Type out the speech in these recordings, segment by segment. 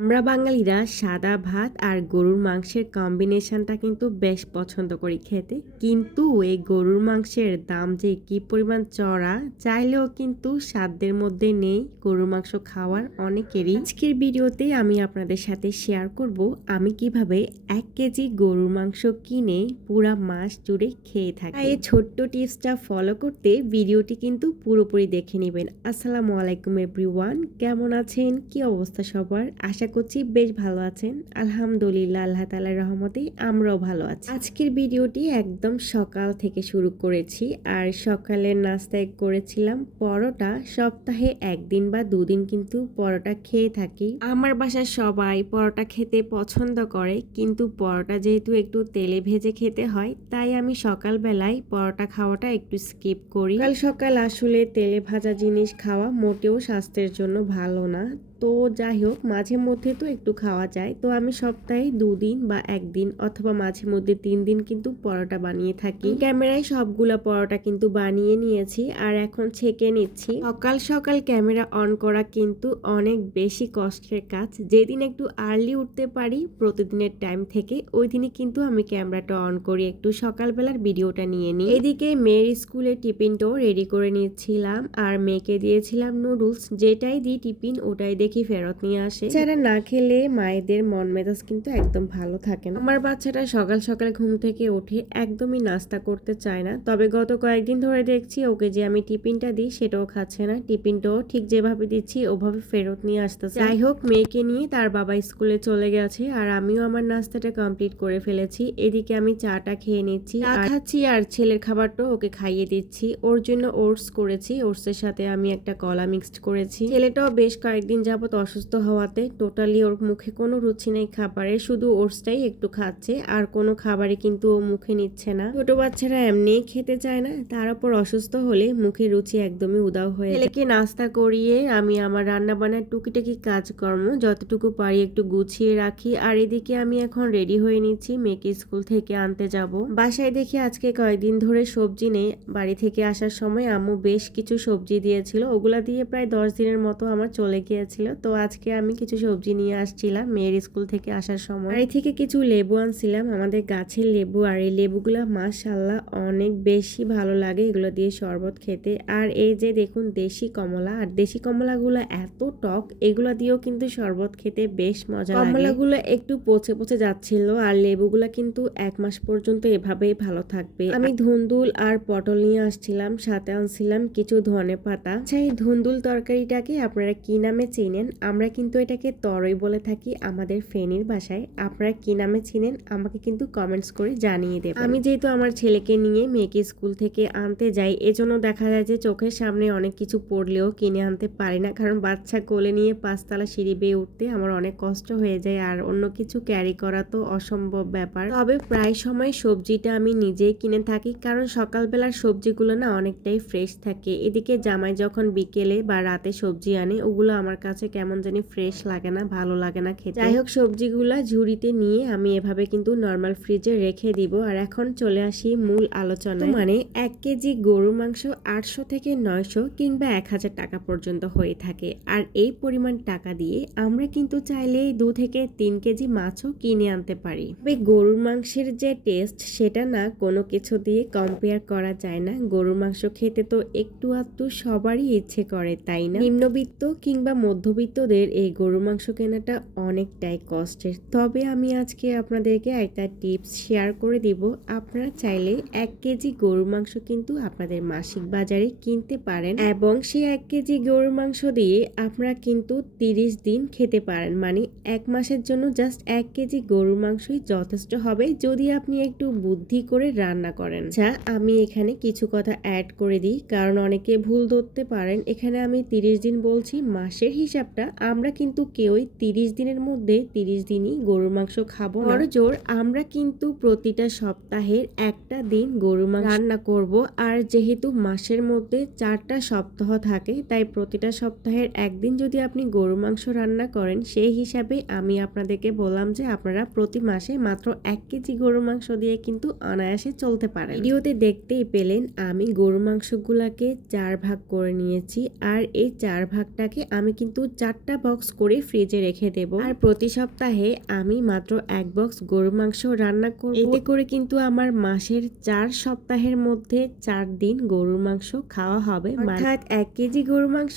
আমরা বাঙালিরা সাদা ভাত আর গরুর মাংসের কম্বিনেশনটা কিন্তু বেশ পছন্দ করি খেতে। কিন্তু এই গরুর মাংসের দাম যে কি পরিমাণ চড়া, চাইলেও কিন্তু সাধ্যের মধ্যে নেই গরুর মাংস খাওয়ার অনেকেরই। আজকের ভিডিওতে আমি আপনাদের সাথে শেয়ার করব আমি কীভাবে এক কেজি গরুর মাংস কিনে পুরা মাস জুড়ে খেয়ে থাকি। এই ছোট্ট টিপসটা ফলো করতে ভিডিওটি কিন্তু পুরোপুরি দেখে নেবেন। আসসালামু আলাইকুম এভরিওয়ান কেমন আছেন? কি অবস্থা সবার? আশা করছি, বেশ ভালো আছেন। আলহামদুলিল্লাহ, আল্লাহ তালার রহমতে আমরাও ভালো আছি। আজকের ভিডিওটি একদম সকাল থেকে শুরু করেছি আর সকালের নাস্তায় করেছিলাম পরোটা। সপ্তাহে একদিন বা দুদিন কিন্তু পরোটা খেয়ে থাকি। আমার বাসার সবাই পরোটা খেতে পছন্দ করে, কিন্তু পরোটা যেহেতু একটু তেলে ভেজে খেতে হয়, তাই আমি সকালবেলায় পরোটা খাওয়াটা একটু স্কিপ করি। সকাল সকাল আসলে তেলে ভাজা জিনিস খাওয়া মোটেও স্বাস্থ্যের জন্য ভালো না। তো যাই হোক মাঝে মধ্যে তো একটু খাওয়া যায়। তো আমি সপ্তাহে দুদিন বা একদিন অথবা মাঝে মধ্যে তিন দিন কিন্তু পরোটা বানিয়ে থাকি। ক্যামেরায় সবগুলা পরোটা কিন্তু বানিয়ে নিয়েছি আর এখন ছেঁকে নিচ্ছি। সকাল সকাল ক্যামেরা অন করা কিন্তু অনেক বেশি কষ্টের কাজ। যেদিন একটু আর্লি উঠতে পারি প্রতিদিনের টাইম থেকে ওই দিনই কিন্তু আমি ক্যামেরাটা অন করি। একটু সকালবেলার ভিডিওটা নিয়ে নিই। এদিকে মেয়ের স্কুলে টিফিনটাও রেডি করে নিয়েছিলাম। আর মেয়েকে দিয়েছিলাম নুডলস যেটাই দিই টিফিন ওটাই দেখি ফেরত নিয়ে আসে। যারা না খেলে মায়েদের মন মেজাজ কিন্তু একদম ভালো থাকে না। আমার বাচ্চাটা সকাল সকাল ঘুম থেকে উঠে একদমই নাস্তা করতে চায় না। তবে গত কয়েকদিন ধরে দেখছি ওকে যে আমি টিফিনটা দিই সেটাও খাচ্ছে না। টিফিনটাও ঠিক যেভাবে দিচ্ছি ওভাবে ফেরত নিয়ে আসতেছে। যাই হোক মেয়েকে নিয়ে তার বাবা স্কুলে চলে গেছে আর আমিও আমার নাস্তাটা কমপ্লিট করে ফেলেছি। এদিকে আমি চাটা খেয়ে নিচ্ছি। খাচ্ছি আর ছেলের খাবারটাও ওকে খাইয়ে দিচ্ছি। ওর জন্য ওটস করেছি। ওটসের সাথে আমি একটা কলা মিক্সড করেছি। ছেলেটাও বেশ কয়েকদিন যাবত অসুস্থ হওয়াতে টোটালি ওর মুখে কোনো রুচি নেই খাবারে শুধু ওটসটাই একটু খাচ্ছে, আর কোনো খাবারে কিন্তু ও মুখে নিচ্ছে না। ছোট বাচ্চারা এমনি খেতে চায় না, তার উপর অসুস্থ হলে মুখে রুচি একদমই উদাও হয়ে ছেলেকে নাস্তা করিয়ে আমি আমার রান্না বান্নার টুকিটাকি কাজকর্ম যতটুকু পারি একটু গুছিয়ে রাখি, আর এদিকে আমি এখন রেডি হয়ে নিচ্ছি, মেয়েকে স্কুল থেকে আনতে যাব। বাসায় দেখি আজকে কয়েকদিন ধরে সবজি নেই, বাড়ি থেকে আসার সময় আম্মু বেশ কিছু সবজি দিয়েছিল, ওগুলা দিয়ে প্রায় দশ দিনের মতো আমার চলে গিয়েছিল। তো আজকে আমি কিছু সবজি নিয়ে আসছিলাম মেয়ের স্কুল থেকে আসার সময়। বাড়ি থেকে কিছু লেবু আনছিলাম আমাদের গাছের লেবু আর এই লেবুগুলো মাশাল্লাহ অনেক বেশি ভালো লাগে। এগুলো দিয়ে শরবত খেতে। আর এই যে দেখুন দেশি কমলা আর দেশি কমলাগুলো এত টক এগুলো দিয়েও কিন্তু শরবত খেতে বেশ মজা লাগে। কমলাগুলো একটু পচে পচে যাচ্ছিল আর লেবুগুলো কিন্তু এক মাস পর্যন্ত এভাবেই ভালো থাকবে। আমি ধুন্দুল আর পটল নিয়ে আসছিলাম সাথে আনছিলাম কিছু ধনে পাতা আচ্ছা এই ধুন্দুল তরকারিটাকে আপনারা কি নামে চেনেন? আমরা কিন্তু এটাকে তরই বলে থাকি আমাদের ফেনীর ভাষায়। আপনারা কি নামে চিনেন, আমাকে কিন্তু কমেন্টস করে জানিয়ে দেবেন। আমি যেহেতু আমার ছেলেকে নিয়ে মেয়েকে স্কুল থেকে আনতে যাই, এজন্য দেখা যায় যে চোখের সামনে অনেক কিছু পড়লেও কিনে আনতে পারি না। কারণ বাচ্চা কোলে নিয়ে পাঁচতলা সিঁড়ি বেয়ে উঠতে আমার অনেক কষ্ট হয়ে যায়, আর অন্য কিছু ক্যারি করা তো অসম্ভব ব্যাপার। তবে প্রায় সময় সবজিটা আমি নিজেই কিনে থাকি, কারণ সকালবেলার সবজিগুলো না অনেকটাই ফ্রেশ থাকে। এদিকে জামাই যখন বিকেলে বা রাতে সবজি আনে, ওগুলো আমার কাছে কেমন জানি ফ্রেশ লাগে না ভালো লাগে না খেতে। যাই হোক সবজিগুলা ঝুড়িতে নিয়ে আমি এভাবে কিন্তু নর্মাল ফ্রিজে রেখে দিব। আর এখন চলে আসি মূল আলোচনা মানে এক কেজি গরুর মাংস আটশো থেকে নয়শো কিংবা এক হাজার টাকা পর্যন্ত হয়ে থাকে। আর এই পরিমাণ টাকা দিয়ে আমরা কিন্তু চাইলে দু থেকে তিন কেজি মাছও কিনে আনতে পারি। তবে গরুর মাংসের যে টেস্ট সেটা না কোনো কিছু দিয়ে কম্পেয়ার করা যায় না। গরুর মাংস খেতে তো একটু আধটু সবারই ইচ্ছে করে তাই না? নিম্নবিত্ত কিংবা মধ্যবিত্তদের এই গরুর মাংস কেনাটা অনেকটাই কষ্টের। তবে আমি আজকে আপনাদেরকে একটা টিপস শেয়ার করে দিব। আপনারা চাইলে এক কেজি গরুর মাংস কিন্তু আপনাদের মাসিক বাজারে কিনতে পারেন এবং সেই এক কেজি গরুর মাংস দিয়ে আপনারা কিন্তু তিরিশ দিন খেতে পারেন। মানে এক মাসের জন্য জাস্ট এক কেজি গরুর মাংসই যথেষ্ট হবে যদি আপনি একটু বুদ্ধি করে রান্না করেন। যা আমি এখানে কিছু কথা অ্যাড করে দিই, কারণ অনেকে ভুল ধরতে পারেন। এখানে আমি তিরিশ দিন বলছি, মাসের হিসাবটা আমরা কিন্তু কেউই তিরিশ দিনের মধ্যে তিরিশ দিনই গরুর মাংস খাব না। জোর আমরা কিন্তু প্রতিটা সপ্তাহের একটা দিন গরুর মাংস রান্না করব। আর যেহেতু মাসের মধ্যে চারটা সপ্তাহ থাকে তাই প্রতিটা সপ্তাহের একদিন যদি আপনি গরু মাংস রান্না করেন সেই হিসাবে আমি আপনাদেরকে বললাম যে আপনারা প্রতি মাসে মাত্র এক কেজি গরু মাংস দিয়ে কিন্তু অনায়াসে চলতে পারেন। ভিডিওতে দেখতেই পেলেন আমি গরু মাংসগুলাকে চার ভাগ করে নিয়েছি। আর এই চার ভাগটাকে আমি কিন্তু চারটা বক্স করে ফ্রিজে রেখে দেব। আর প্রতি সপ্তাহে আমি মাত্র এক বক্স গরুর মাংস রান্না করব। এতে করে কিন্তু আমার মাসের চার সপ্তাহের মধ্যে চার দিন গরুর মাংস খাওয়া হবে। অর্থাৎ এক কেজি গরুর মাংস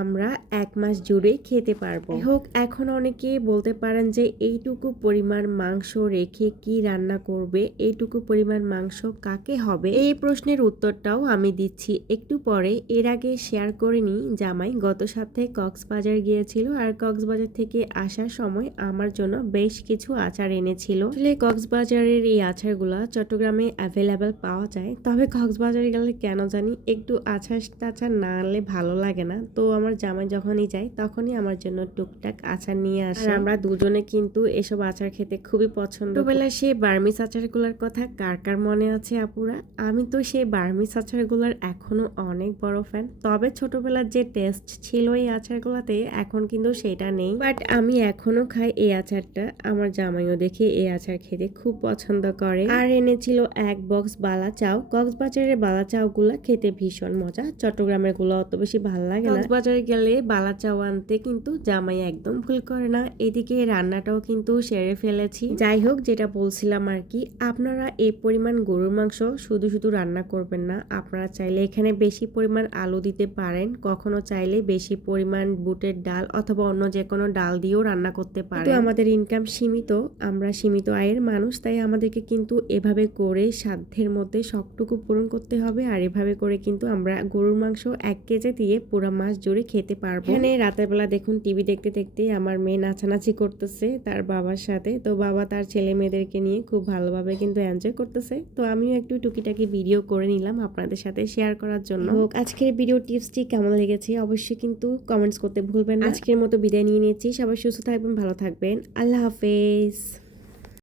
আমরা এক মাস জুড়ে খেতে পারব। হোক এখন অনেকে বলতে পারেন যে এইটুকু পরিমাণ মাংস রেখে কি রান্না করবে এইটুকু পরিমাণ মাংস কাকে হবে? এই প্রশ্নের উত্তরটাও আমি দিচ্ছি। একটু পরে এর আগে শেয়ার করে নিই জামাই গত সপ্তাহে কক্সবাজার গিয়েছিল আর কক্সবাজার থেকে আসার সময় আমার জন্য বেশ কিছু আচার এনেছিল। আসলে কক্সবাজারের এই আচারগুলা চট্টগ্রামে অ্যাভেলেবেল পাওয়া যায়। তবে কক্সবাজারে গেলে কেন জানি একটু আচার টাচার না আনলে ভালো লাগে না। তো আমার জামাই যখনই যায় তখনই আমার জন্য টুকটাক আচার নিয়ে আসে। আমরা দুজনে কিন্তু এসব আচার খেতে খুবই পছন্দ ছোটবেলায় সেই বার্মিস আচারগুলোর কথা কার কার মনে আছে আপুরা? আমি তো সেই বার্মিস আচারগুলোর এখনও অনেক বড় ফ্যান তবে ছোটবেলার যে টেস্ট ছিল এই আচারগুলোতে এখন কিন্তু সেটা নেই। বাট আমি এখনও খাই এই আচারটা। আমার জামাইও দেখে এই আচার খেতে খুব পছন্দ করে। আর এনেছিল এক বক্স বালা চাও। কক্সবাজারের বালা চাও গুলা খেতে ভীষণ মজা। চট্টগ্রামেরগুলো অত বেশি ভালো লাগে না। কক্সবাজারে গেলে বালা চাও আনতে কিন্তু জামাই একদম ভুল করে না। এদিকে রান্নাটাও কিন্তু সেরে ফেলেছি। যাই হোক যেটা বলছিলাম আর কি আপনারা এই পরিমাণ গরুর মাংস শুধু শুধু রান্না করবেন না। আপনারা চাইলে এখানে বেশি পরিমাণ আলু দিতে পারেন। কখনো চাইলে বেশি পরিমাণ বুটের ডাল অথবা অন্য যে কোনো ডাল দিয়েও রান্না করতে কিন্তু আমাদের ইনকাম সীমিত আমরা সীমিত আয়ের মানুষ তাই আমাদেরকে কিন্তু এভাবে করে সাধ্যের মধ্যে সবটুকু পূরণ করতে হবে। আর এভাবে করে কিন্তু আমরা গরুর মাংস এক কেজি দিয়ে পুরো মাস জুড়ে খেতে পারব। এখানে রাতের বেলা দেখুন টিভি দেখতে দেখতে আমার মেয়ে নাচানাচি করতেছে তার বাবার সাথে। তো বাবা তার ছেলে মেয়েদেরকে নিয়ে খুব ভালোভাবে কিন্তু এনজয় করতেছে। তো আমিও একটু টুকিটাকি ভিডিও করে নিলাম আপনাদের সাথে শেয়ার করার জন্য। আজকের ভিডিও টিপসটি কেমন লেগেছে অবশ্যই কিন্তু কমেন্টস করতে ভুলবেন আজকের মতো বিদায় নিয়ে নিচ্ছি। সবাই সুস্থ থাকবেন ভালো থাকবেন। আল্লাহ হাফেজ।